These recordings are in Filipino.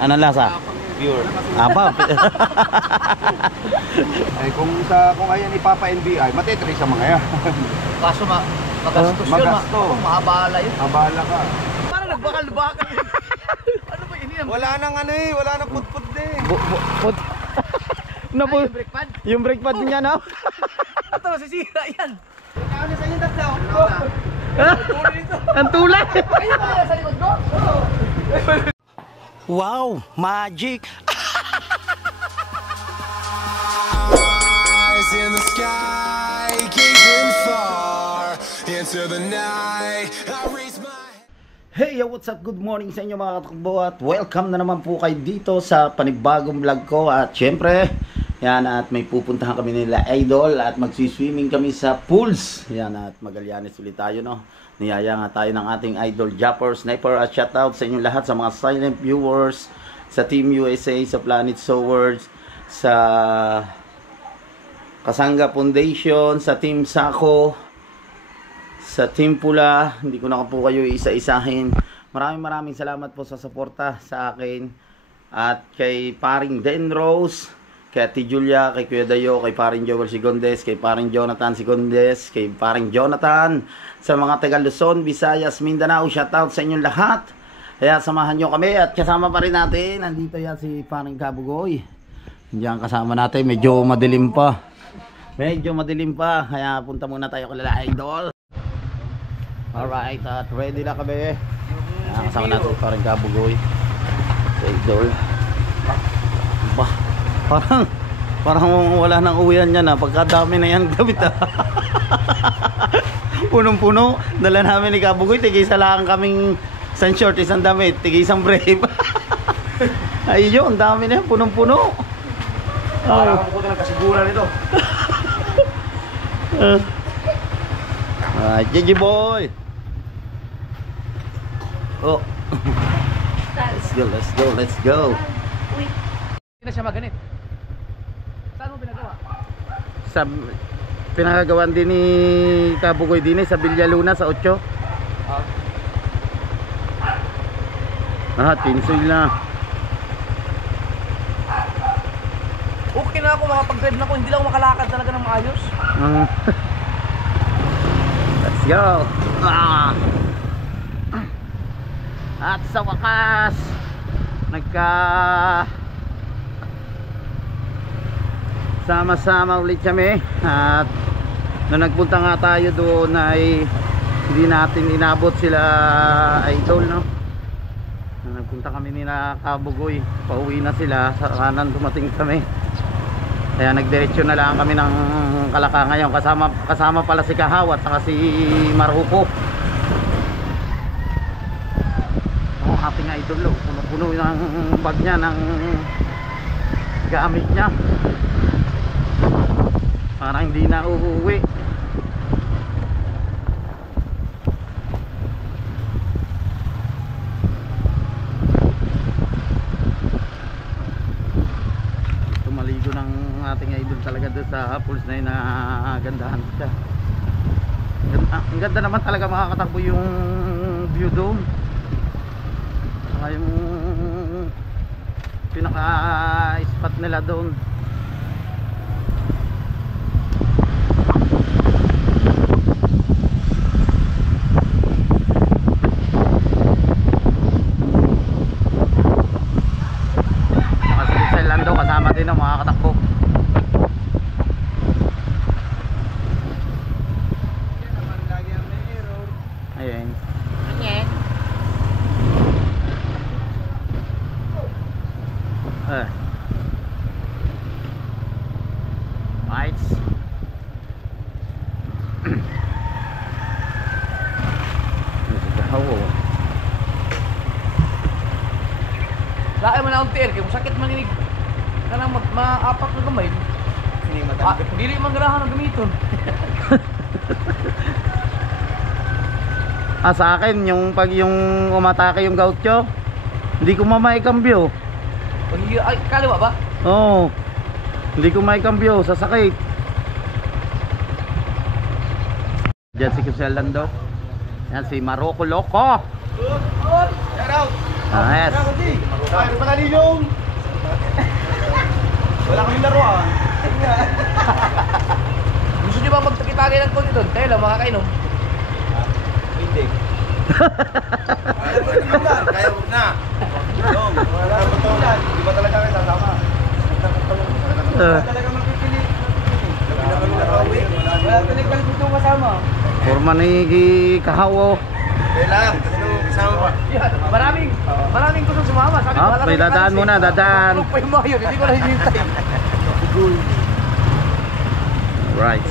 Ano lasa? Pure. Apa? Ay kung ayan ipapa NBI, matitrace sa mga yan. Kaso magastos yun. Magasto. Mahabala yun. Abala ka. Parang nagbakal-bakal. Ano ba yun? Wala nang ano eh, wala nang put-put din. No, Yung brake pad? yung brake pad niya, no? Ito, masisira yan. Ano sa inyo tatlo? Ang tulad! Ayun ba yan sa likod ko? Wow, magic! Eyes in the sky, gazing far into the night. I raise my Hey, what's up? Good morning sa inyo mga katakbo at welcome na naman po kayo dito sa panibagong vlog ko. At syempre, yan, at may pupuntahan kami nila Idol at magsiswimming kami sa pools. Yan, at Magallanes ulit tayo, no? Niyaya nga tayo ng ating Idol Japper Sniper. At shoutout sa inyo lahat, sa mga silent viewers, sa Team USA, sa Planet Swords, sa Kasanga Foundation, sa Team Sako, sa Team Pula. Hindi ko na po kayo isa-isahin. Maraming salamat po sa suporta sa akin. At kay paring Den Rose, kay Ate Julia, kay Kuya Dayo, kay paring Joel Sigondes, kay paring Jonathan Sigondes, kay paring Jonathan, sa mga taga Luzon, Visayas, Mindanao, shoutout sa inyong lahat. Kaya samahan nyo kami at kasama pa rin natin. Nandito yan si paring Kabugoy. Diyan kasama natin, medyo madilim pa. Kaya punta muna tayo kay Idol. Alright, at ready na kami. Kasama natin paring Kabugoy. Idol. Parang wala nang uwian yan, pagkadami na yan gamit. Punong-puno. Dala namin ni Kabugoy, tig-isa lang kaming isang short, isang damit, tig-isang brave. Ayun, dami na yan, punong-puno. Parang ako na nagkasiguran nito. Gigi boy. Oh. Let's go. Hindi na siya maganit. Saan mo pinagawa? Sa pinagagawan din ni Kabugoy din sa Villa Luna sa 8. Tinsoy na. Okay na ako, makapag-drive na ako. Hindi lang ako makalakad talaga ng maayos. Let's go. At sa wakas, sama-sama ulit kami. At nung nagpunta nga tayo doon ay hindi natin inabot sila Idol, no? Nung nagpunta kami nila Kabugoy, pauwi na sila, sa kanan dumating kami. Kaya nagdiretso na lang kami ng Kalaka ngayon. Kasama pala si Kahaw at saka si Maruko. Ang ating Idol, puno-puno ng bag niya, ng gamit niya. Parang hindi na uuwi. Tumaligo ng ating Idol talaga doon sa pools na yun, na gandahan siya. Ang ganda naman talaga makakatakbo yung view doon. Saka yung pinaka spot nila doon. Kasama din ang mga katakbo. Ayan. Ayan. Lights. Laay mo na ang tier, kaya sakit maninig. Kanang maapak na gamay. Hindi man ganahan ng gamiton. Sa akin yung pag yung umatake yung gaucho, hindi ko mamaikambyo. Ay, kaliwa ba? Oo. Hindi ko maikambyo sa sakit. Diyan si Kusel Lando. Yan si Maroko Loco. Shout out. Yes. Ay, patali yung... Wala kaming laruan. Gusto nyo ba magtakitagay ng konti doon? Tayo lang, makakainom. Hindi. Kaya huwag na. Dong, wala ba ito? Di ba talaga kayo sasama? Talaga magpipili. Wala talaga gusto kasama. Forma ni Kahawo. Kailangan, kasi nung kasama pa. Maraming gusto sumama. Sabi ko, wala May kang dadaan kanas muna, dadaan. Tulog pa yung mga yun, hindi ko na hinintay. Right.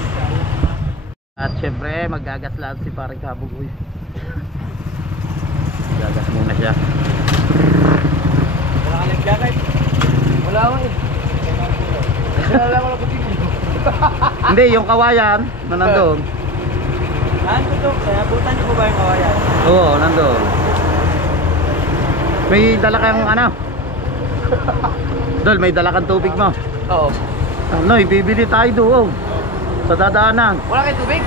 At syempre, magagas lahat si parang Kabugoy. Gagas muna siya. Wala ka nagkakay. Wala ko eh. Wala ko lang kutin. Hindi, yung kawayan na nandun. Nandun to, kaya butan niyo po ba yung kawayan? Oo, nandun. May dala kang ano? Dol, may dala kang tubig mo. Oo. Ano, ibibili tayo doon. Sa dadaanan. Wala kayong tubig?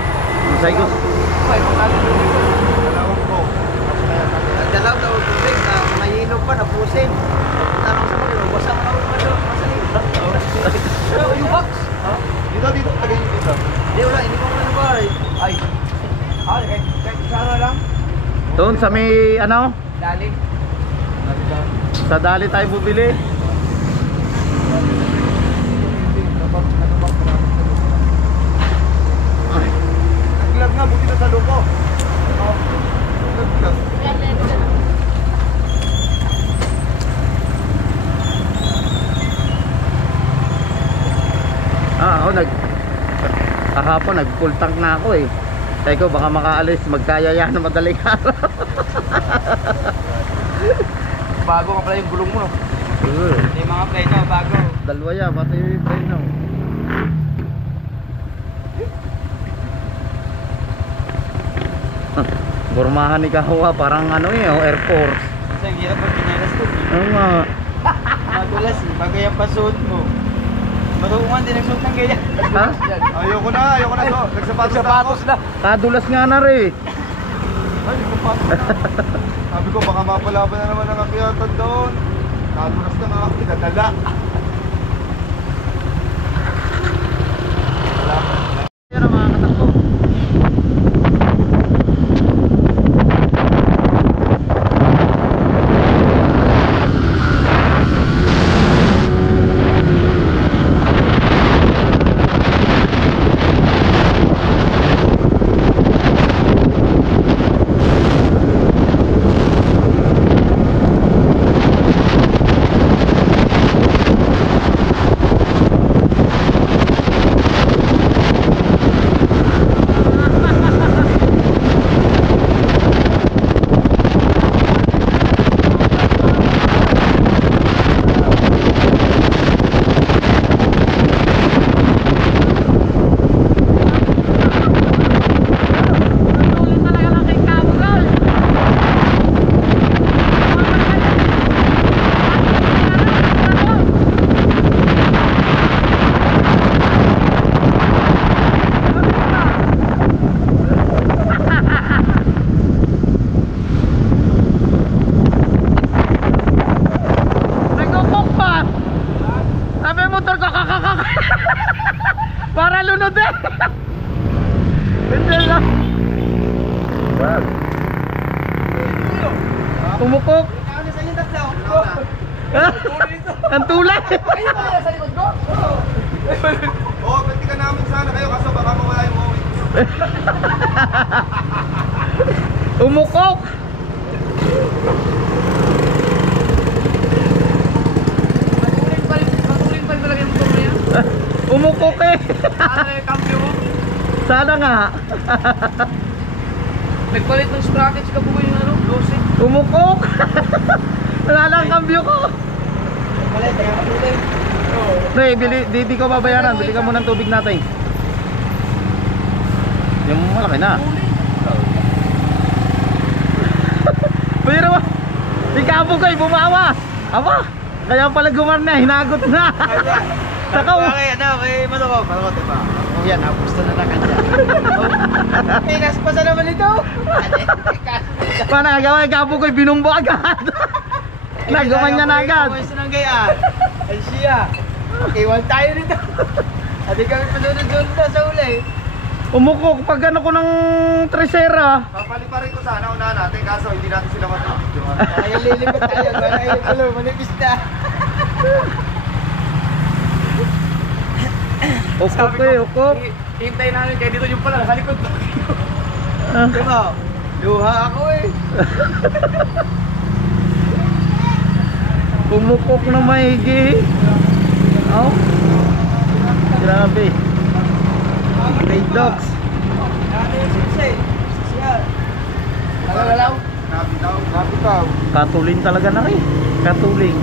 Say ko. Okay, kung natin tubig ko. Dalawang ko. Nagdalaw daw tubig na mahilog pa, napusin. Tanong sa mga, wasak na ako pa doon. Yung box? Dito, tagay nyo dito. Hindi, wala, hindi ko na nabay. Ay. Kahit sana lang. Doon sa may ano? Dali. Sa dali tayo bubili. Naglag nga, buti na sa loko. Naglag. Ako kahapon nag-full tank na ako eh. Sabi ko baka makaalis, magkayaya na madaling araw. Bago ka pala yung gulong mo, no? Yung mga play no, bago. Dalawa yan, pati yung plane no. Burmahan ni Kahawa, parang ano eh, Air Force. Kasi ang hirap pag pinalas ko. Oo nga. Madulas eh, bagay ang pasuot mo. Matuungan din ang suot ng ganyan. Ha? Ayoko na. Nagsapatos na ako. Kadulas nga na rin. Ay, nagsapatos na. Sabi ko, baka mapalaban na naman ang akyatan doon. Nadulas na nga ako, pinadala. Yan ang mga katakbo. Para lunod eh. Hindi lang. Tumukok. Ang tulay. Oo, pwede ka namin sana kayo kaso baka mawala yung moment. Umukok. Matuling pa talaga yung motor na yan. Umukok eh. Ano yung cambio mo? Sana nga. Nagpalit ng sprockets ka po yung ano, 12. Umukok. Wala lang kambyo ko. Palit, kaya matuling. Pre, di ko babayaran. Bili ka muna ng tubig natin. Yung malaki na. Pero ikaw ko ay bumawas. Aba, kaya pala gumarna, hinagot na. Saka Kay Maloko, diba? Oh yan, gusto na na kanya. Eh, naspasa naman ito. paano gawin, ikaw ko ay binumbo agad. Nagaman niya na agad. Pwesto ng gaya. Ay siya. Iwan tayo nito. Adi kami pasunod-sunod na sa uli. Umukok pag ano ko ng tresera. Papaliparin ko sana una natin kaso hindi natin sila matubig. Kaya lilipat tayo. Wala yung tulo. Manipis na. Ukok eh, ukok. Hintayin namin kayo dito yung pala. Sa likod. Ah. Diba? Luha ako eh. Umukok na maigi. Oh. Grabe. Great dogs. Nagagalaw. Napitaw. Katuling talaga na eh. Katuling.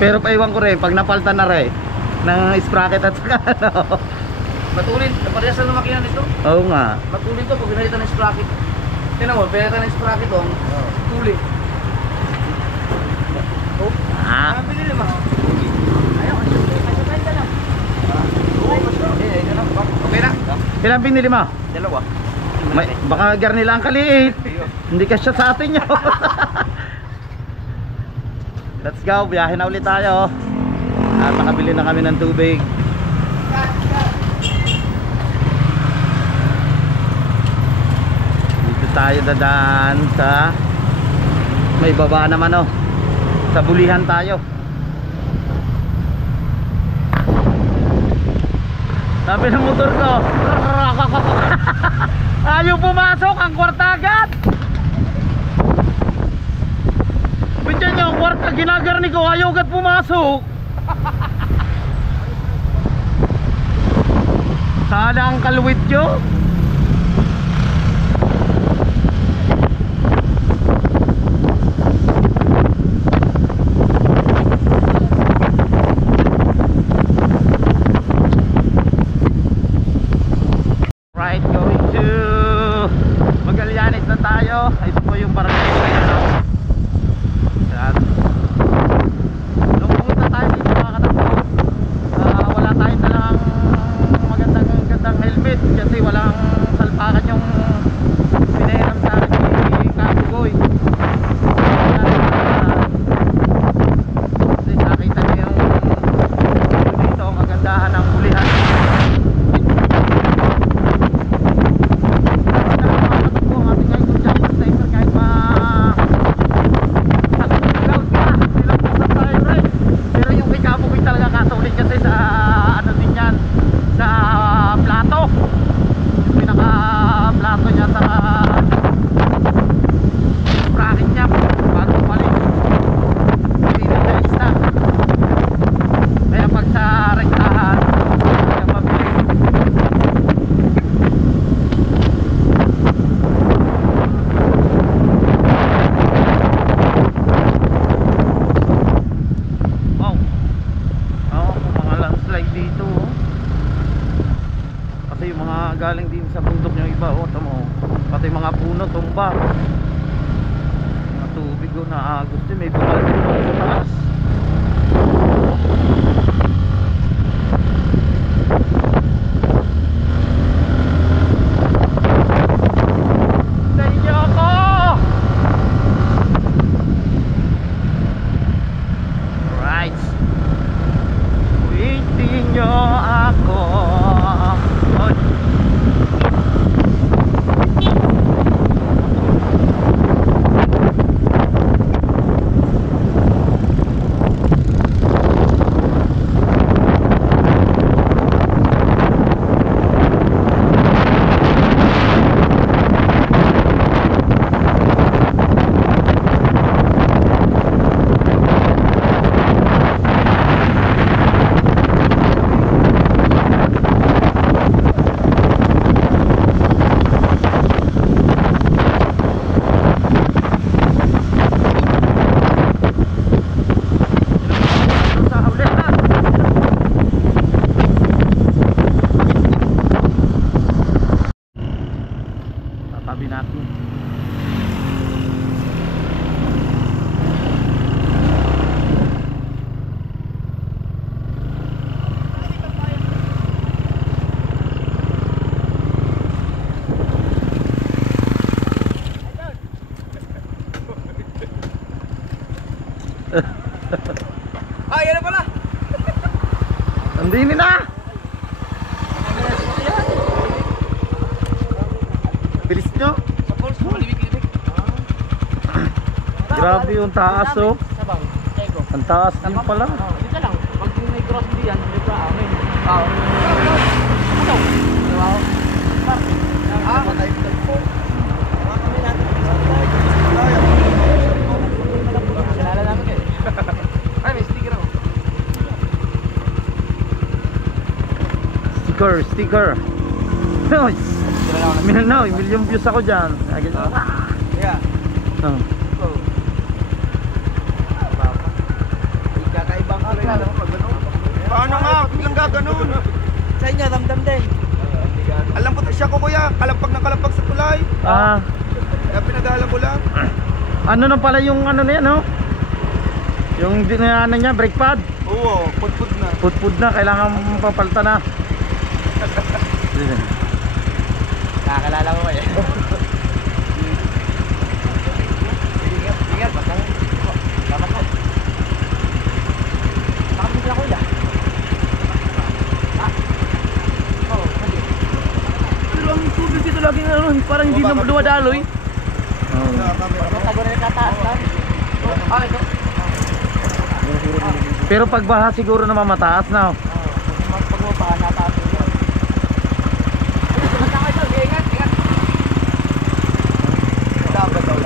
Pero paiwan ko rin, pag napaltan na rin ng sprocket at saka ano. Matulin. Parehas na makina nito. Oo nga. Matulin to pag pinalitan ng sprocket. Tingnan mo, pinalitan ng sprocket to. Tuloy. Oh. Ah. Sabi nila ma. Ayaw, masabay ka lang. Okay na? Ilang pinili mo? Dalawa. Baka garnila ang kaliit. Hindi ka siya sa atin yun. Let's go, biyahe na ulit tayo. At nakabili na kami ng tubig. Dito tayo dadaan sa may baba naman oh. Sa bulihan tayo. Sabi ng motor ko, ayaw pumasok ang kwarta agad. Bigyan niyo ang kwarta, ginagarni ko, ayaw agad pumasok. Sana ang kalwit nyo. Right, going to Magallanes na tayo. Ito po yung barangay Quezon. Yan. Nung pumunta tayo dito mga katakbo, wala tayong dalang magandang helmet kasi walang salpakan yung pinahiram sa akin ni Kabugoy. Kasi nakita niyo yung dito ang kagandahan ng bulihan. Galing din sa bundok yung iba, oh, tamo. Pati mga puno tumba. Mga tubig na agos din, may bukal din sa taas. Dahil ako! Right. Waiting nyo ako. Ay, yan na pala. Andini na. Bilis nyo. Sa falls, malibig-libig. Grabe yung taas oh. Sabang, ego. Ang taas din pala. Dito lang. Pag may cross hindi yan, may pa amin. Ano? Wow. Patay po. Kami natin. Kilala namin kayo. Ay, may sticker ako. Sticker. Nice. Million views ako dyan. Yeah. Oh. Kakaibang kulay na lang pag gano'n. Paano nga? Biglang gaganon. Sa inyo, damdam din. Alam ko siya ko kuya, kalampag na kalampag sa tulay. Kaya pinagalan ko lang. Ano na pala yung ano na yan, no? Yung dinaanan niya, brake pad. Oo, put na. Put na, kailangan papalta na. Nakakalala ko kayo. Ingat, basta. Dapat ko. Bakit sila kuya? Oo, hindi. Pero ang tubig dito lagi na ron, parang hindi na dumadaloy. Matago na nagtataas lang. Ito. Pero pag baha siguro naman mataas na. Pag mabaha, nataas yun. Ingat, ingat. Dapat daw.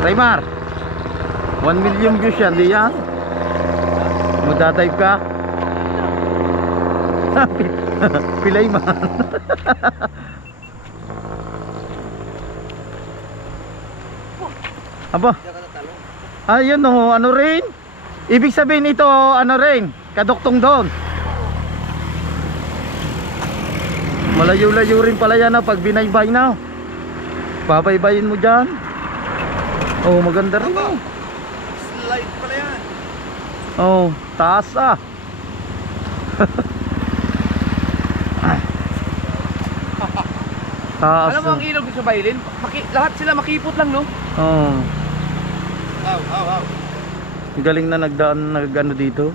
Raymar, 1 million views yan, di yan? Magdadive ka? Pilay man. Aba. Ayun oh, ano rin? Ibig sabihin ito, ano rin? Kaduktong doon. Malayo-layo rin pala yan pag binaybay na. Babaybayin mo dyan. Oh, maganda rin oh. Slide pala yan. Oh, taas ah. Taas. Alam mo ang ilog sa Bailin? Lahat sila makipot lang, no? Oh. Aw. Galing na nagano dito.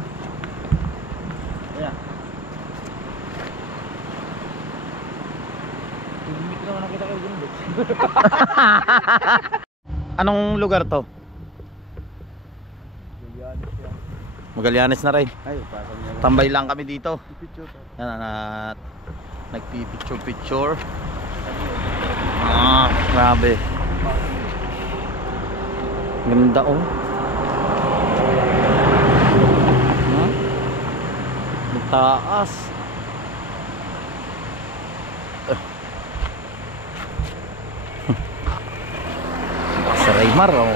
Yeah. Hindi ko naman nakita kayo gundok. Anong lugar to? Magallanes na rin. Ay, pasang niya lang. Tambay lang kami dito. Picture. Yan nagpipicture. Grabe. Ganda oh. Taas. Sa Raymar oh.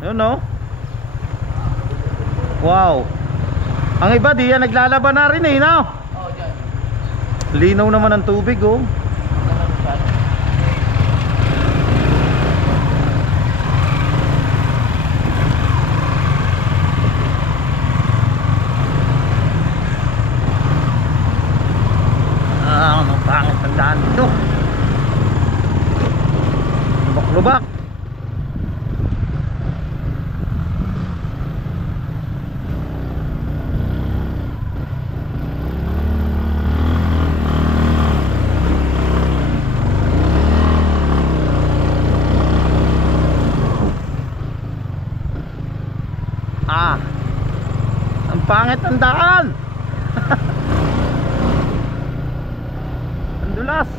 Yun no? Wow. Ang iba di yan naglalaban na rin eh, no? Oo, dyan. Linaw naman ang tubig oh. Ang pangit ng daan dito. Lubak-lubak. Ang pangit ng daan. Ang dulas.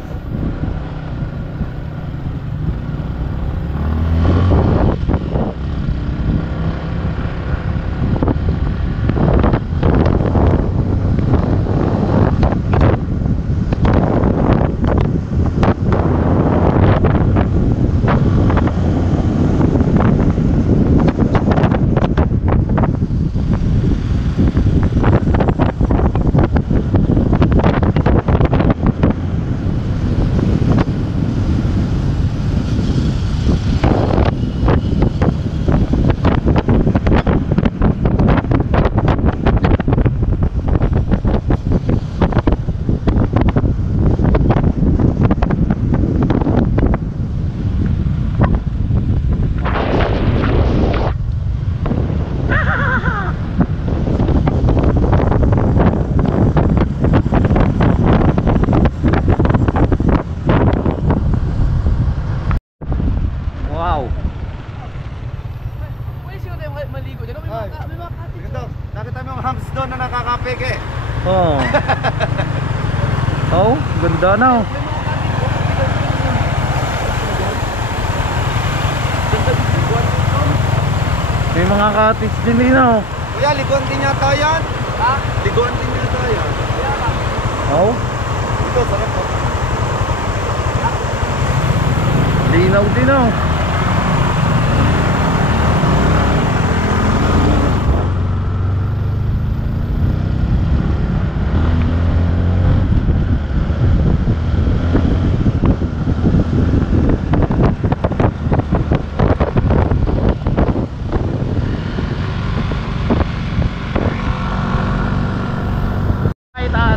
tayong maligo. Diyan, may mga cottage. Ito, nakita mo yung hams doon na nakakapeke. Oh. Oh, ganda na. Oh. May mga cottage din din oh. Kuya, liguan din yata yan. Ha? Liguan din yata yan. Oh, Ito, sarap po. linaw din oh.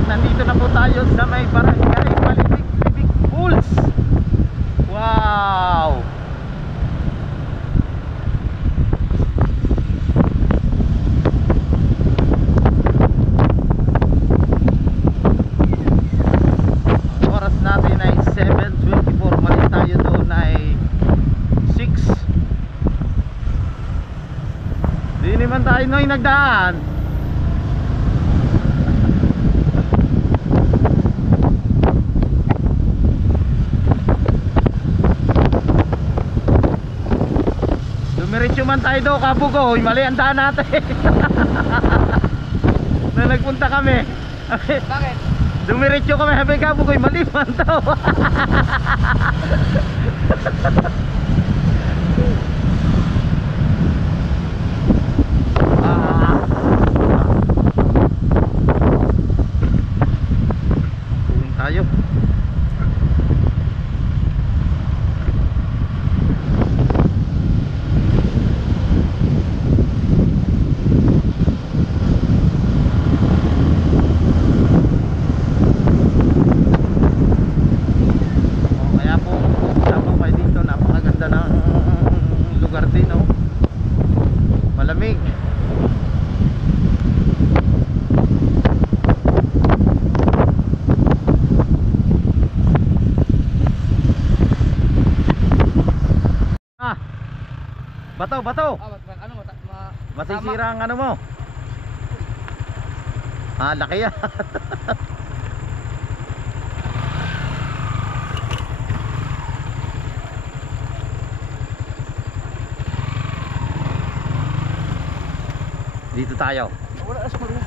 Nandito na po tayo sa may barangay Malibig Pools. Wow! Ang oras natin ay 7:24. Mali tayo doon ay 6. Di naman tayo noy nagdaan. Dumiretso man tayo daw, Kabugoy. Mali ang daan natin. Na nagpunta kami. Bakit? Dumiretso kami, sabi Kabugoy, mali man daw. Tuwing tayo. Malamig. Bato, bato. Ano Masisira ang ano mo. Laki yan. Dito tayo. Wala as maru.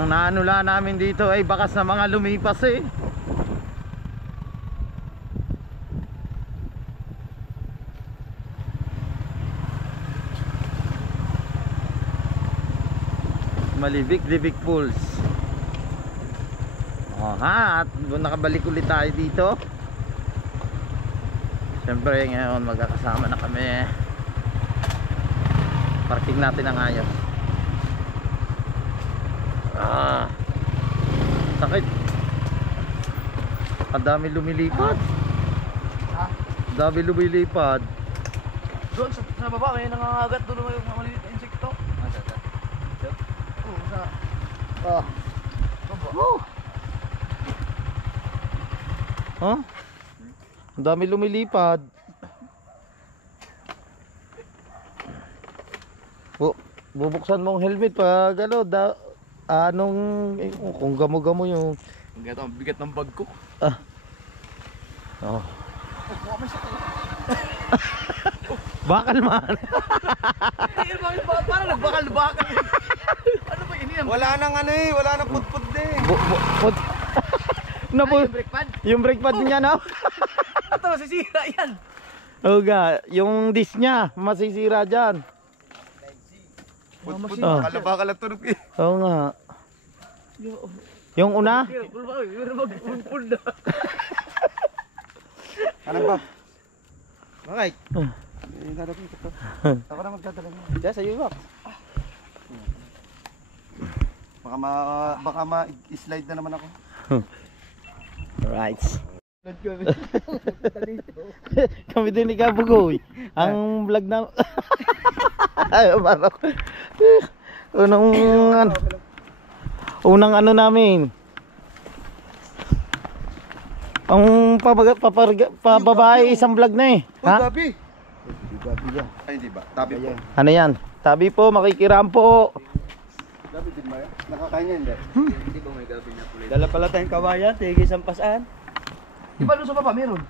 Ang naanula namin dito ay bakas na mga lumipas eh. Malibig Pools. At nakabalik ulit tayo dito. Siyempre ngayon magkakasama na kami. Parking natin ang ayos. Sakit. Ang dami lumilipad. Ang dami lumilipad. Doon sa baba may nangangagat doon yung mga maliliit na insekto. Oo, sa baba. Huh? Ang dami lumilipad. Bubuksan mo ang helmet pag ano, kung gamo-gamo yung Ang bigat ng bag ko. Oh. Bakal man. Parang nagbakal-bakal. Ano ba yun? Wala nang ano eh, wala nang put-put eh. Yung brake pad? Yung brake pad niya no? Ito, masisira yan. Oga, yung disc niya masisira dyan. Put-put, Oh. bakal at tunog eh. Oo nga. Yung una? Ano ba? Bakit? Dadapin ko to. Ako na magdadala niya. Diyan sa iyo ba? Baka ma-slide na naman ako. Right. Kami din ni Kabugoy. Ang vlog na ay barok. Unang ano namin. Ang pababae isang vlog na eh. Uy, Ha? Gabi. Gabi yan. Ay, hindi ba? Tabi po. Ano yan? Tabi po, makikiram po. Gabi din ba yan? Nakakain niya, hindi? Hindi ba may gabi na pulit? Dala pala tayong kawayan, tigil isang pasaan. Di ba doon sa baba meron?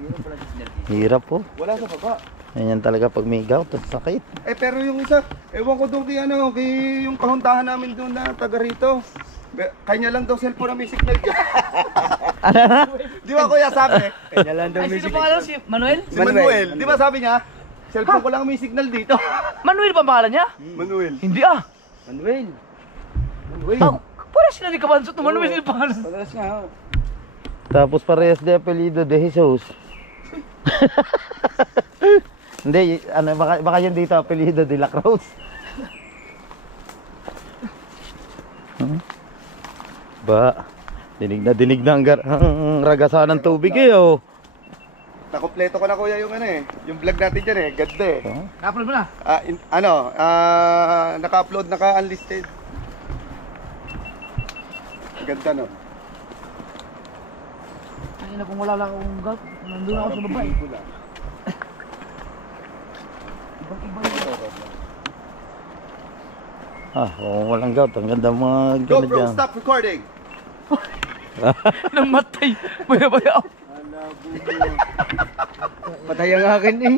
Meron pala sa sinyal. Hirap po. Wala sa baba. Ganyan talaga pag may gout at sakit. Eh, pero yung isa, ewan ko doon kay ano, kay yung kahuntahan namin doon na taga rito. Kanya lang daw cellphone na may signal dyan. Di ba kuya sabi? Kanya lang daw Ay, may sino signal. pangalan? Si Manuel? Si Manuel. Di ba sabi niya? Cellphone ko lang may signal dito. Manuel ba ang pangalan niya? Manuel. Hindi ah. Manuel. Oh, parang sila ni Kabansot na Manuel yung pangalan. Padalas nga. Tapos parehas de apelido de Jesus. Hindi, ano, baka yun dito apelido de la Cruz. Ba, dinig na ang ragasan ng tubig eh oh. Nakompleto ko na kuya yung ano eh. Yung vlog natin dyan eh. Ganda eh. Na-upload mo na? Naka-upload, naka-unlisted. Ganda no. Ay na kung wala lang akong gout, nandun ako sa baba eh. Ibang-iba yun. Oh, walang gout. Ang ganda mga Go ganun bro, dyan. stop recording. Namatay. Baya-baya ako. Patay ang akin eh.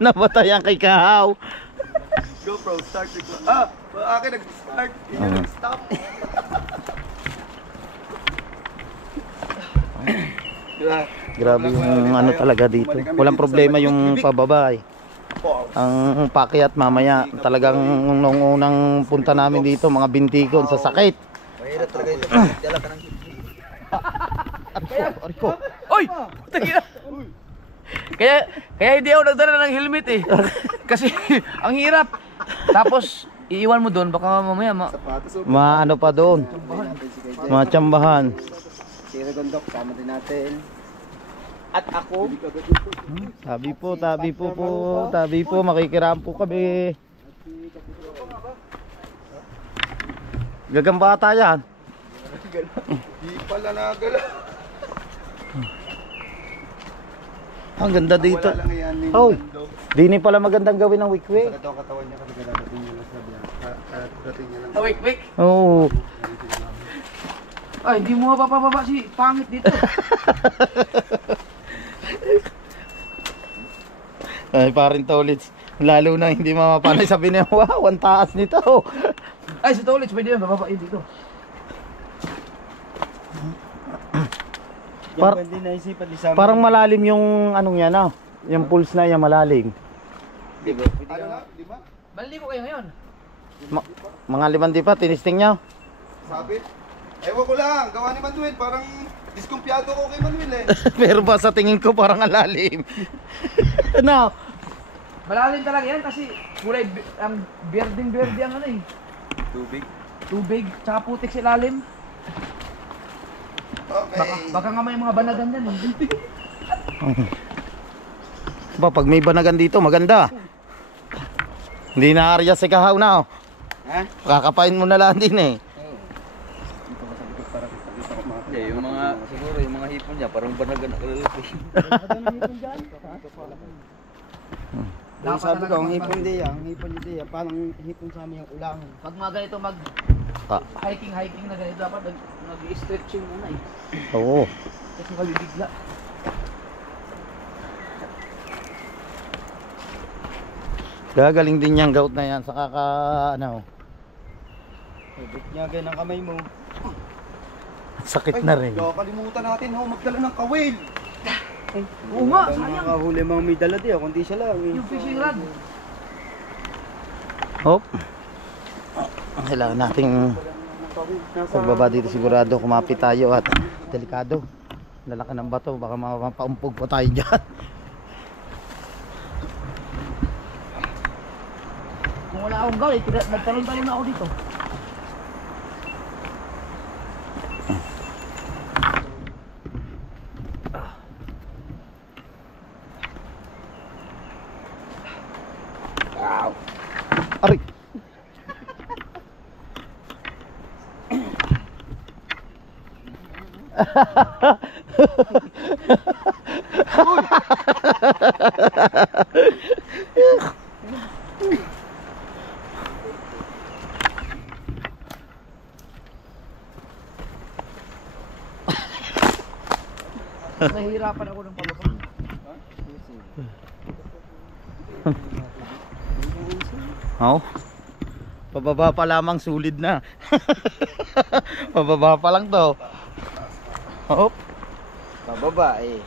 Namatay ang kay Kahaw. Go bro, start recording. Akin nag-start. Hindi nag-stop. Diba? Grabe yung ano talaga dito. Walang problema yung pababay. Ang pakyat mamaya talagang nung unang punta namin dito mga bintikon sa sakit. Mahirap talaga ito. Dala ka ng Ariko. Oy! Tagina! Kaya hindi ako nagdala ng helmet eh. Kasi ang hirap. Tapos iiwan mo doon baka mamaya sapatos. Maano pa doon. Matsambahan. Si Regondok, tama din natin. at ako. Tabi po, makikiram po kami. Gagambata yan. Di pala nagala. Ang ganda dito. Wala lang yan. Oh, di ni pala magandang gawin ng wik-wik. Ito ang katawan niya kasi dadating niya lang sa biyan. Dadating niya lang. Wait. Oo. Ay, hindi mo mapapababa si pangit dito. Ay, parin Tolits. Lalo na hindi mapapanay sabi niya, wow, ang taas nito. Ay, si Tolits, pwede yan, bababa yun dito. Parang malalim yung anong yan, ah. Yung pulse na yan malalim. Ano na? Di ba? Maliligo kayo ngayon. Mga 5 di pa, tinisting niya. Sabi? Ewan ko lang. Gawa ni Manuel. Parang diskumpiyado ko kay Manuel eh. Pero ba sa tingin ko parang ang lalim. Ano? Malalim talaga yan kasi kulay ang berdeng-berde ang ano eh. Tubig, tsaka putik sa ilalim. Okay. Baka nga may mga banagan yan eh. Ba, pag may banagan dito, maganda. Hindi na area si Kahaw na, oh. Ha? Kakapain mo na lang din, eh. Hindi, yung mga, siguro yung mga hipon niya, parang banagan na kalalaki. Sabi ko, ang hipon di parang hipon sa amin yung ulang. pag mga ganito mag hiking na ganito dapat nag-stretching muna eh. Oo. Kasi mabibigla. Gagaling din yung gout na yan sa ano. Bit niya ganyan ang kamay mo. Sakit na rin. Kalimutan natin magdala ng kawil. Oo nga, sayang. Nakahuli mga may dala di, kundi siya lang. Yung fishing rod. Hop. Kailangan nating pagbaba dito sigurado kumapit tayo at delikado. Lalaki ng bato, baka mapaumpog pa tayo dyan. Kung wala akong gawin, nagtalon-talon na ako dito. Aray! Nahihirapan ako ng pababa. Oh. Pababa pa lamang sulid na. Pababa pa lang to. Hop. Pababa eh.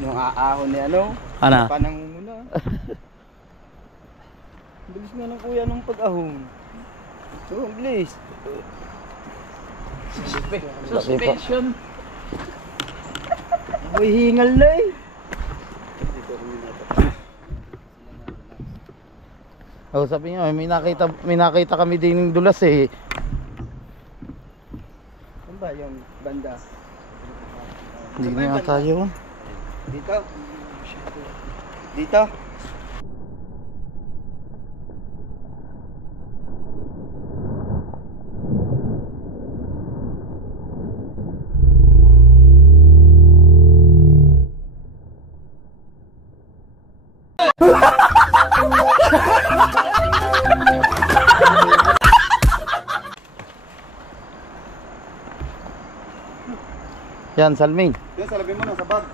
Yung aahon ni ano? Ano? Panang muna. Bilis nga ng kuya nung pag-ahon. So, bilis. Suspension. May hingal na eh. Oh, sabi niya, may nakita kami din ng dulas eh. Ano ba yung banda? Hindi na tayo. Dito. Dito. Yan, Salming. Yan, salabin mo na sa bag.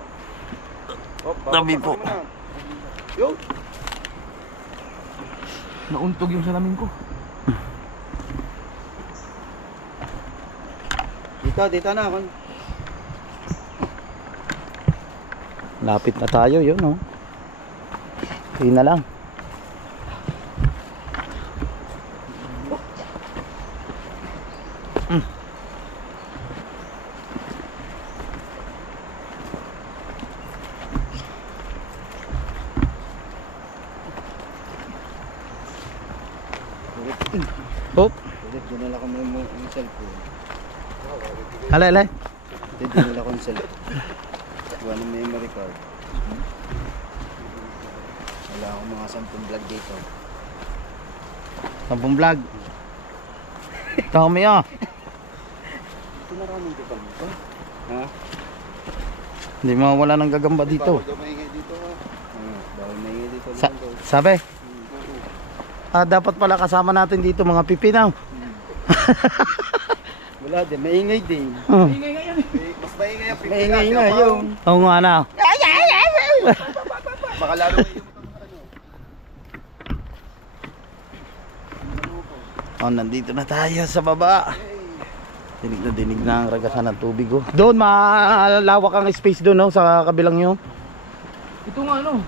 Oh, Tabi po. mo na. Yo. Nauntog yung salamin ko. Dito na. Lapit na tayo, yun oh. Hindi na lang. Hop. Dinala ko mo yung cellphone. Alay. Dinala ko yung cellphone. Gawa ng memory card. Wala akong mga 10 vlog dito. Sampung vlog. Kami ah. Ito maraming dito pa. Ha? Hindi mawala ng gagamba dito. Bawal daw maingay dito ha. Bawal na ingay dito. Sabi? Dapat pala kasama natin dito mga pipinaw. Wala din, maingay din. Ingay nga yan. Mas maingay ang pipila. Maingay nga yun. Oo nga na. Baka lalo na yung Oh, nandito na tayo sa baba. Dinig na ang ragasan ng tubig oh. Doon malawak ang space doon oh, sa kabilang yun. Ito nga ano.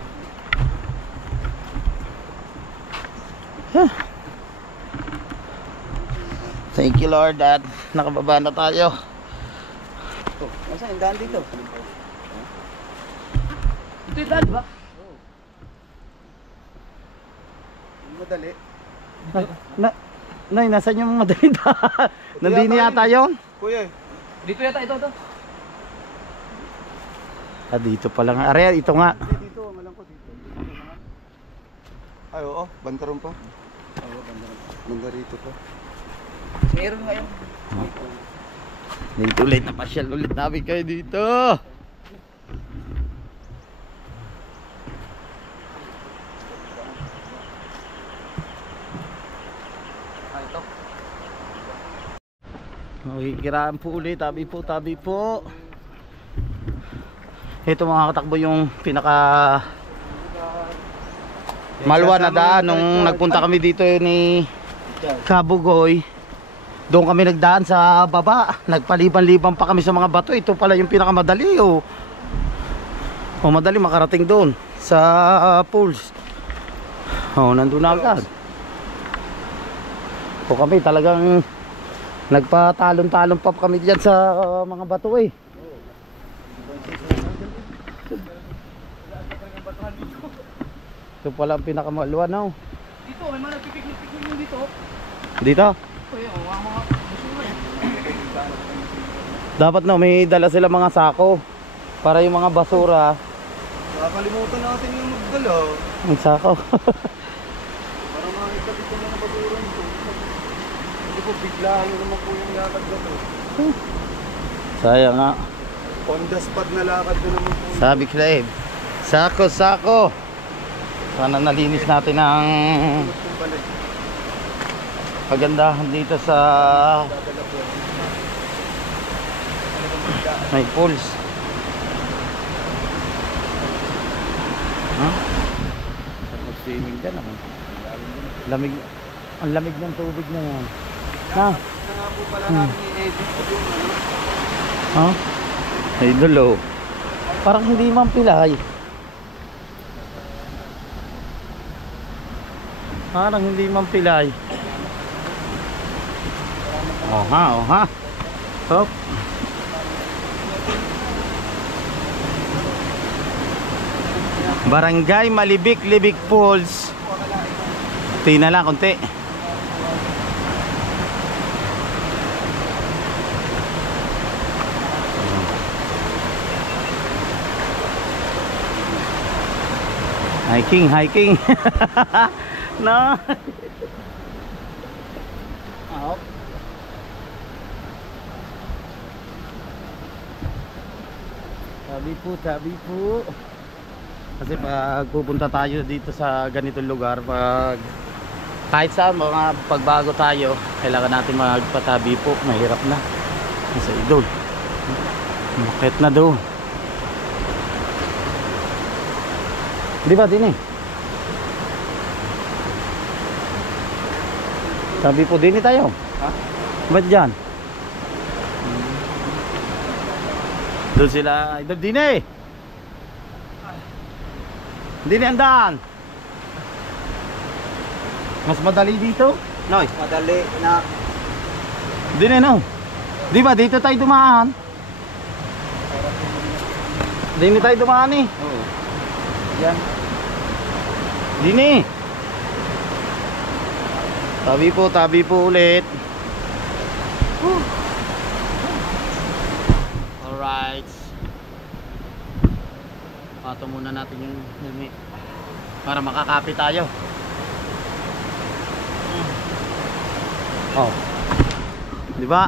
Thank you Lord at nakababa na tayo. Nasaan yung daan dito? Ito yung daan ba? madali. Nay, nasan yung madali ba? Nandini yata yun? Kuya, Dito yata ito. Dito pa lang. Are, ito nga. dito, malang ko dito. Ay, oo, bantaron pa. Oo, bantaron. Banda rito pa. Meron nga yun. Dito ulit, napasyal ulit namin kayo dito. Ito. Makikiraan po ulit, tabi po. Ito mga katakbo yung pinaka malwa na daan nung nagpunta kami dito ni Kabugoy. Doon kami nagdaan sa baba. Nagpaliban-liban pa kami sa mga bato. Ito pala yung pinakamadali oh. O madali makarating doon sa pools. Oh, nandun na agad. O kami talagang nagpatalon-talon pa kami diyan sa mga bato eh. Ito pala ang pinakamalwa na oh. Dito, may mga nagpipiknik-piknik yung dito. Dito? Kuya, ang mga basura yan. Dapat na may dala sila mga sako para yung mga basura. Nakakalimutan natin yung magdala. Ang sako. Para makita dito mga basura nito. Hindi po, biglaan naman po yung yatag dito. Sayang nga. On the spot na lakad ko naman po. Sabi ko na sako. Sana nalinis natin ang kagandahan dito sa may pools. Mag-swimming dyan ako. Lamig. Ang lamig ng tubig na yan. Na? Nga po pala namin i-edit yung Ha? Ay dulo. Parang hindi mampilay. Parang hindi mampilay. Oh ha. Hop. Barangay Malibik-Libik Falls. Tina lang konti. Hiking. No. Oh. Tabi po. Kasi pag pupunta tayo dito sa ganitong lugar, kahit saan mga pagbago tayo, kailangan natin magpatabi po. Mahirap na. Sa idol. Makit na doon. Di ba din eh? Sabi po din tayo. Ha? Ba't dyan? Doon sila, idol din eh. Din ang daan. Mas madali dito? Noy. Madali na. Din eh no? Di ba dito tayo dumaan? Din tayo dumaan eh. Oo. Yan. Din eh. Tabi po ulit. Alright. Pato muna natin yung helmet para makakapit tayo. Oh. Di ba?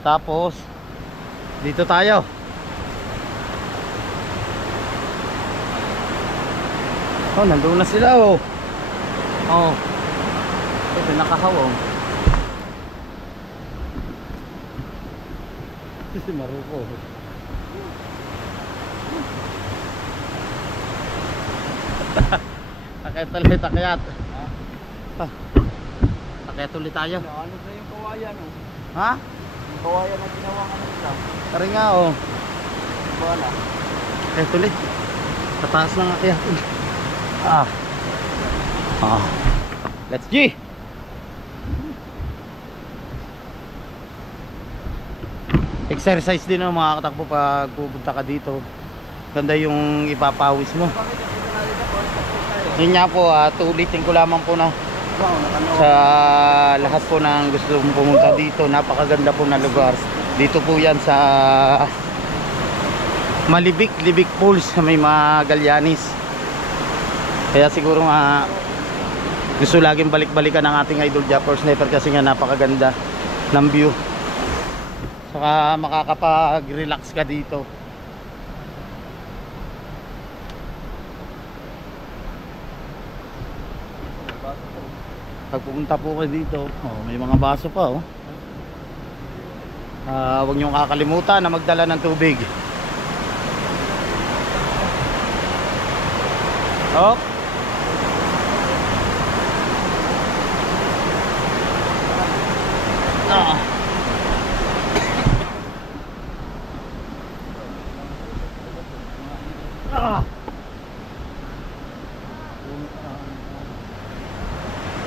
Tapos dito tayo. Oh, nandun na sila oh. Oh. Ito nakahawong. Si Maruko. Akyat ulit, akyat. Akyat ulit tayo. Ano sa yung kawayan oh? Ha? Yung kawayan na ginawang ano nila. Tari nga oh. Wala. Akyat ulit. Tataas ng akyat. Let's G. Exercise din ng mga katakbo pag pupunta ka dito. Ganda yung ipapawis mo. Yun nga po, tulitin ko lamang po na sa lahat po ng gusto mong pumunta dito. Napakaganda po na lugar. Dito po yan sa Malibik-Libik Falls sa may Magallanes. Kaya siguro nga gusto laging balik-balikan ng ating idol Japper Sniper kasi nga napakaganda ng view. Saka makakapag-relax ka dito. Pag pumunta po kayo dito, may mga baso pa oh. Huwag niyong kakalimutan na magdala ng tubig. Oh.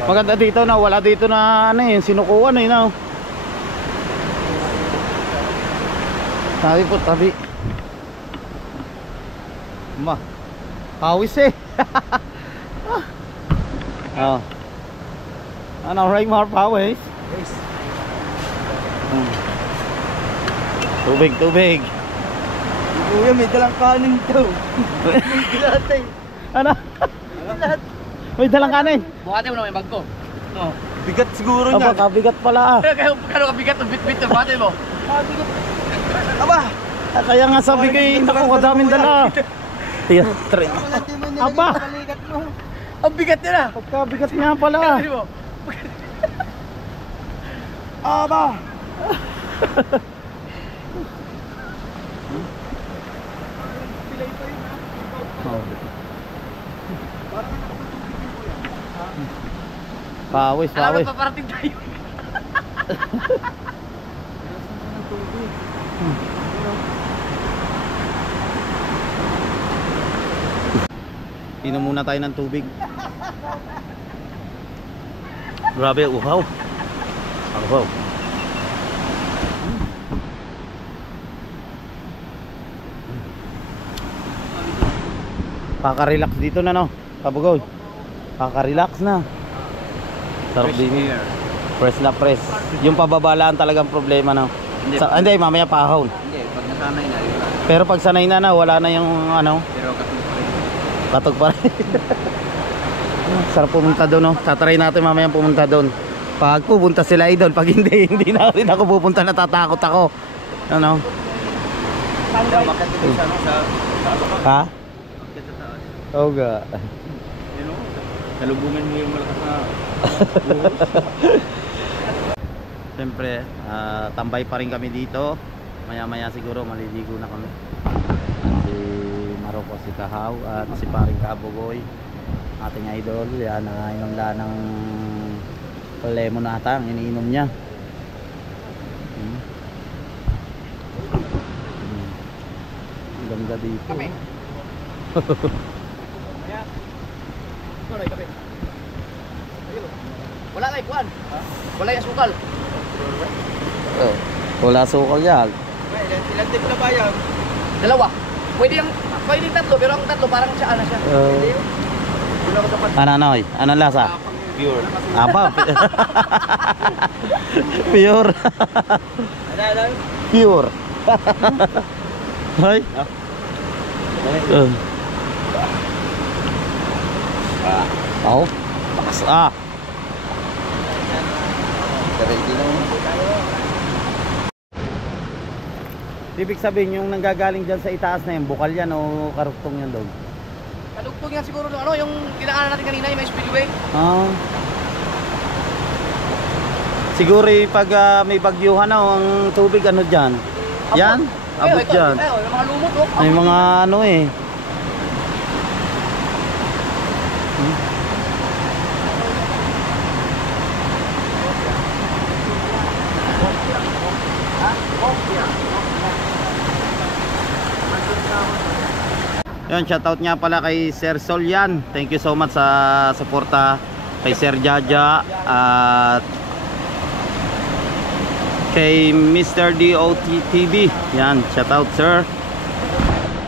Maganda dito na wala dito na ano eh, sinukuan eh no. Tabi po, tabi. Pawis eh. Oh. Ano, right more pawis? Yes. Tubig. Kuya, may dalang kanin daw. Lahat eh. Ano? Lahat. May dalang kanin. Buhati mo na may bag ko. Oh. Bigat siguro Aba, niyan. kabigat pala ah. Kaya kano kabigat ng bit-bit ng bate mo? Aba! Kaya nga sabi ko naku, kadaming dala. Tiyan, try. Aba! Ang bigat nila. Pagkabigat nga pala. Sabi mo. Aba! Pawis, Alam pawis. mo paparating tayo. Inom muna tayo ng tubig. Grabe, uhaw. Uhaw. Kaka-relax dito na no, Kabugoy. Kaka-relax na. Sarap din. Press na press. Yung pababalaan talagang problema no. Hindi, mamaya pahon. Hindi, pag nasanay na, yun lang. Pero pag sanay na wala na yung ano, Pero katulad pa rin. katog pa rin. Sarap pumunta doon, no? Tatry natin mamaya pumunta doon. Pag pupunta sila ay doon, pag hindi, hindi na rin ako pupunta, natatakot ako. Ano? Bakit ito sa ano, sa Ha? bakit sa taas? Oo ga. Yun o, salubungin mo yung malakas na Siyempre, tambay pa rin kami dito. Maya-maya siguro maliligo na kami. Si Maroko, si Kahaw at si Paring Kabugoy, ating idol. Yan, inom lang ng lemon ata ang iniinom niya. Ang ganda dito. Kape. Wala na ipuan. Wala yung sukal. Oh, wala sukal yan. Ilan din na bayan? Dalawa. Pwede yung tatlo, pero ang tatlo parang siya na siya. Ano, anong lasa? pure. Apa? Pure. Pure. Hoy. Oh. Bakas ah. Ready na mo. Ibig sabihin yung nanggagaling dyan sa itaas na yung bukal yan o karugtong yan doon? Kalugtong yan siguro ano, yung dinaanan natin kanina, yung may spillway. Ah. Siguro pag may bagyuhan na ang tubig ano dyan? Yan? Abot dyan. Yung mga lumot, oh. May mga ano eh. Yan, shoutout nga pala kay Sir Solyan. Thank you so much sa suporta kay Sir Jaja at kay Mr. DOTTV. Yan, shoutout sir.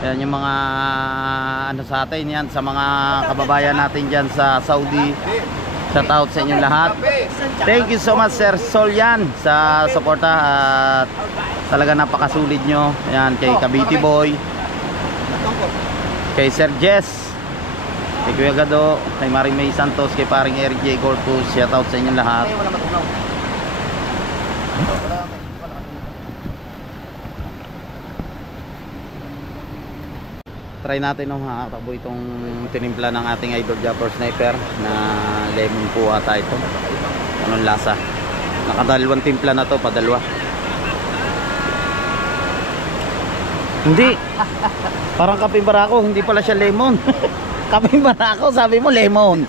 Yan yung mga ano sa atin yan, sa mga kababayan natin dyan sa Saudi. Shoutout sa inyong lahat. Thank you so much Sir Solyan sa suporta at talaga napakasulit nyo. Yan, kay Cavite Boy, kay Sir Jess, kay Kuya Gado, kay Maring May Santos, kay Paring RJ Corpus. Shoutout sa inyong lahat. Try natin nung takbo itong tinimpla ng ating idol Japper Sniper na lemon po ata ito. Anong lasa? Nakadalawang timpla na to, padalwa. Hindi. Parang kaping barako, hindi pala siya lemon. Kaping barako, sabi mo lemon.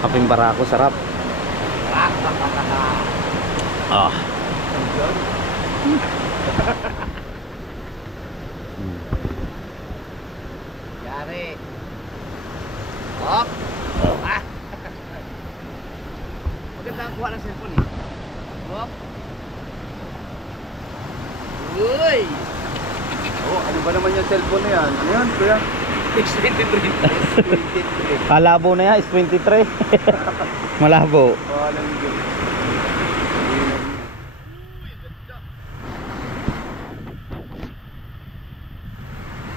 Kaping barako, sarap. Ah. Yari. Hop. Ah. Maganda ang kuha ng cellphone eh. Hop. Uy. Oh, ano ba naman yung cellphone na yan? Ano yan, kuya? X23. Kalabo na yan, is 23. Malabo. Walang game.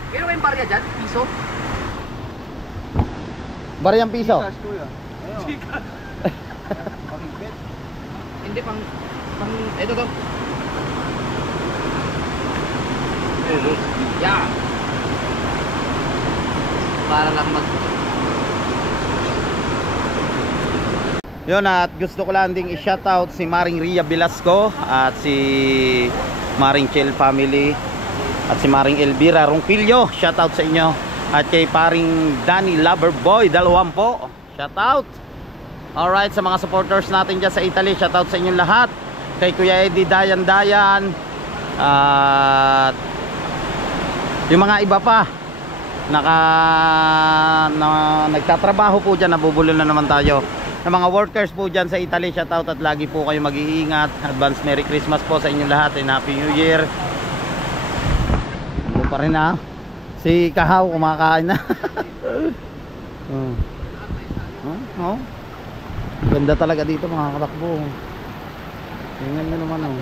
Kaya kayong barya dyan? Piso? Bariyang piso. Cash, kuya. Ayun. Hindi pang ito to. Yeah. Para lang Yun, at gusto ko lang ding i-shoutout si Maring Ria Velasco at si Maring Chel family at si Maring Elvira Ronquillo. Shoutout sa inyo. At kay paring Danny Loverboy Dalawang po. Shoutout. Alright, sa mga supporters natin dyan sa Italy, shoutout sa inyong lahat. Kay Kuya Eddie Dayan at yung mga iba pa nagtatrabaho po dyan, nabubulo na naman tayo. Yung mga workers po dyan sa Italy, shoutout at lagi po kayo mag-iingat. Advance Merry Christmas po sa inyong lahat and Happy New Year. Ano pa rin ha? Si Kahaw kumakain na. Oh. Ganda talaga dito mga katakbo. Tingnan nyo naman oh.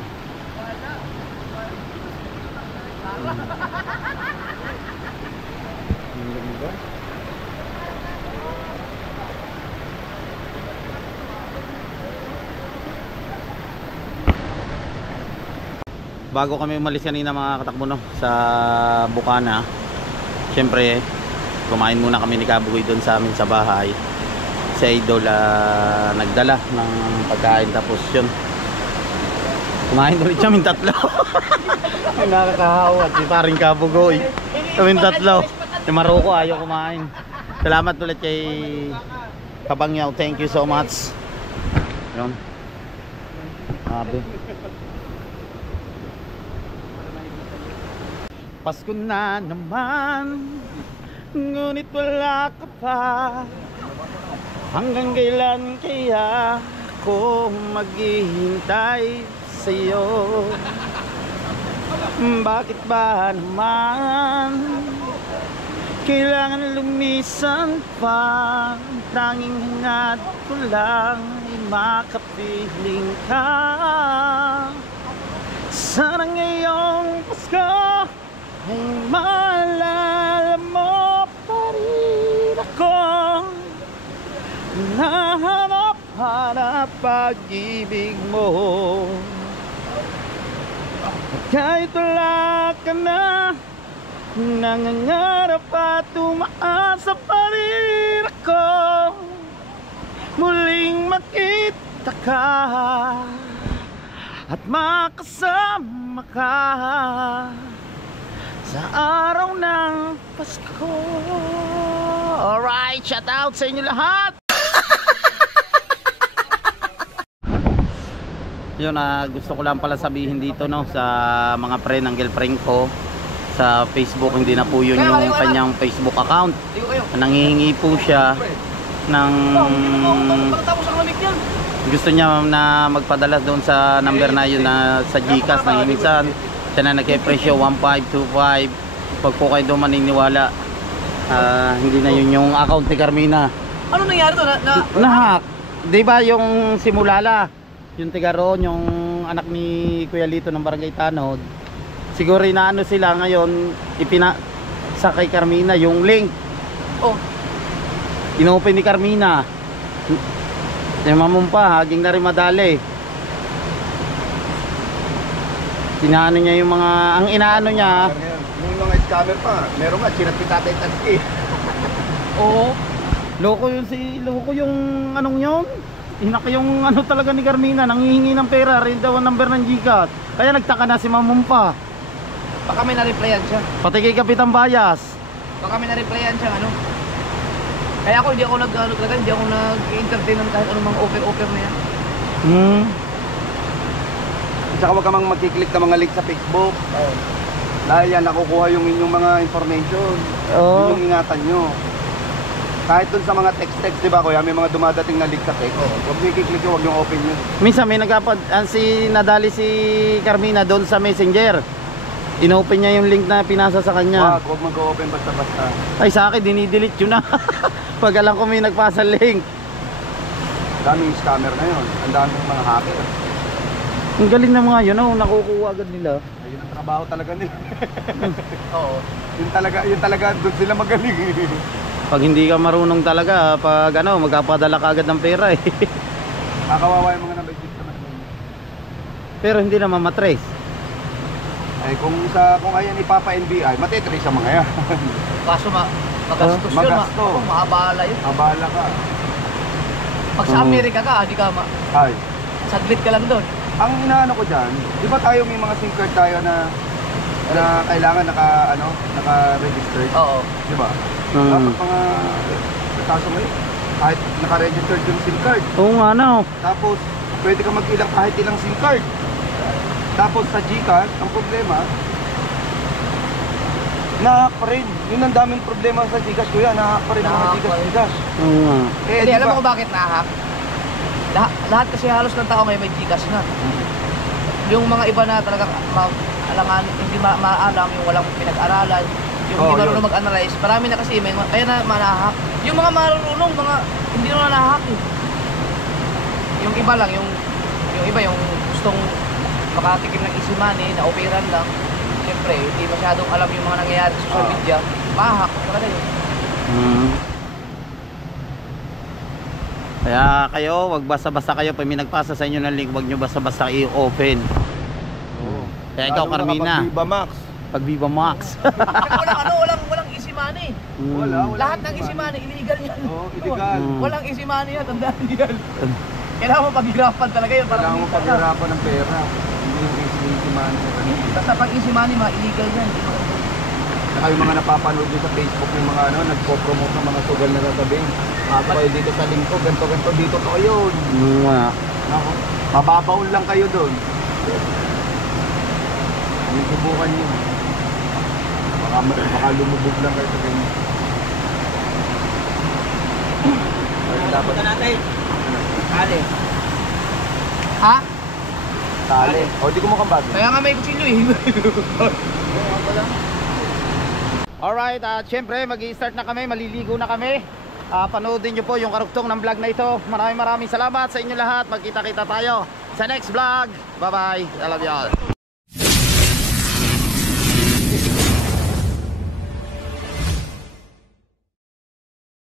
Bago kami umalis kanina mga katakbo no, sa Bukana, syempre kumain muna kami ni Kabugoy doon sa amin sa bahay. Si Idol nagdala ng pagkain, tapos yun kumain ulit kami tatlo. Yung nakakahawa si paring Kabugoy, kami tatlo. Si Maroko ayaw kumain. Salamat ulit kay Kabangyaw, thank you so much. Yun sabi, Pasko na naman, ngunit wala ka pa. Hanggang kailan kaya ako maghihintay sa'yo? Bakit ba naman kailangan lumisan pa? Tanging hangad ko lang ay makapiling ka. Sana ngayong Pasko ay maalala mo pa rin ako. Nahanap-hanap pag-ibig mo. Kahit wala ka na, nangangarap at umaasa pa rin ako. Muling makita ka at makasama ka sa araw ng Pasko. Alright, shout out sa inyo lahat. Yun, gusto ko lang pala sabihin dito no, sa mga friend ng girlfriend ko sa Facebook, hindi na po yun yung kanyang Facebook account. Nanghihingi po siya ng gusto niya na magpadala doon sa number na yun na sa GCash na minsan siya na nagke-presyo 1525. Pag po kayo doon maniniwala, hindi na yun yung account ni Carmina. Ano nangyari to? Nahack. Di ba yung simulala, yung tigaron, yung anak ni Kuya Lito ng Barangay Tanod, siguro inaano sila ngayon, sa kay Carmina yung link. Oh. Inopen ni Carmina. Yung mamumpa, haging na rin madali. Inaano niya yung mga, ang inaano niya. Yung mga scammer pa, meron nga, sinapitata yung taski. Oo. Loko yung anong yun. Hinak yung ano talaga ni Carmina, nanghihingi ng pera, rin daw ang number ng GCash. Kaya nagtaka na si Mamumpa. Baka may na-replyan siya. Pati kay Kapitan Bayas. Baka may na-replyan siya ano. Kaya ako hindi ako nag-entertain ng kahit anong mga offer na yan. Saka huwag ka mang magkiklik ng mga link sa Facebook. Dahil yan, nakukuha yung inyong mga information. Yun yung ingatan nyo. Kahit dun sa mga text, di ba kuya, may mga dumadating na link sa text. Huwag nyo i-click yun, huwag nyo open yun. Minsan may nadali si Carmina doon sa Messenger. Inopen niya yung link na pinasa sa kanya. Huwag mag-open basta-basta. Ay sa akin, dinidelete yun na. Pag alam ko may nagpasa link. Daming scammer na yun. Ang daming mga hacker. Ang galing na mga yun, nakukuha agad nila. Ayun ang trabaho talaga nila. Oo. Yun talaga, doon sila magaling. Pag hindi ka marunong talaga, pag magpapadala ka agad ng pera eh. Kakawawa yung mga nabiktima naman. Pero hindi naman matrace. Eh kung ayan ipapa-NBI, matitrace ang mga yan. Kaso magastos yun. Magasto. Mahabala yun. Abala ka. Pag sa Amerika ka, di ka Ay. saglit ka lang doon. Ang inaano ko dyan, di ba tayo may mga SIM card tayo na kailangan naka-registered? Oo. Di ba? Dapat mga kaso ngayon, kahit naka-registered yung SIM card. Oo nga no. Tapos, pwede ka mag-ilang kahit ilang SIM card. Tapos sa GCash, ang problema, nahack pa rin. Yun ang daming problema sa GCash kuya, nahack pa rin ang mga GCash. Oo nga. Hindi, alam mo kung bakit nahack? Lahat kasi halos ng tao ngayon may Gcash na. Yung mga iba na talagang hindi maalam, yung walang pinag-aralan, yung hindi marunong mag-analyze, marami na kasi kaya na manahak. Yung mga marunong, hindi na nahak eh. Yung iba lang, yung iba yung gustong makatikim ng easy money, na operan lang. Siyempre, hindi masyadong alam yung mga nangyayari sa social media, mahak talaga yun. Kaya kayo, wag basta-basta kayo pag may nagpasa sa inyo ng link, wag nyo basta-basta i-open. Kaya ikaw, Carmina, pag Viva Max. Walang easy money. Wala. Lahat ng easy money, illegal yan. Oo, illegal. Walang easy money yan, tandaan yan. Kailangan mo paghirapan talaga yun. Kailangan mo paghirapan ng pera. Hindi yung easy money. Basta pag easy money, illegal yan. Saka yung mga napapanood nyo sa Facebook, yung mga nagpo-promote ng mga sugal na sasabihin. Ako kayo dito sa link ko, ganito, dito to yun. Ako, mababaon lang kayo doon. Yung subukan nyo. Baka lumubog lang kayo sa ganyan. Dapat natin. Tali. Ha? Tali. O, di ko mo kambag. Kaya nga may kutsilyo eh. Alright, syempre mag-i-start na kami, maliligo na kami. Panoodin nyo po yung karugtong ng vlog na ito. Maraming salamat sa inyo lahat. Magkita-kita tayo sa next vlog. Bye bye, I love you all.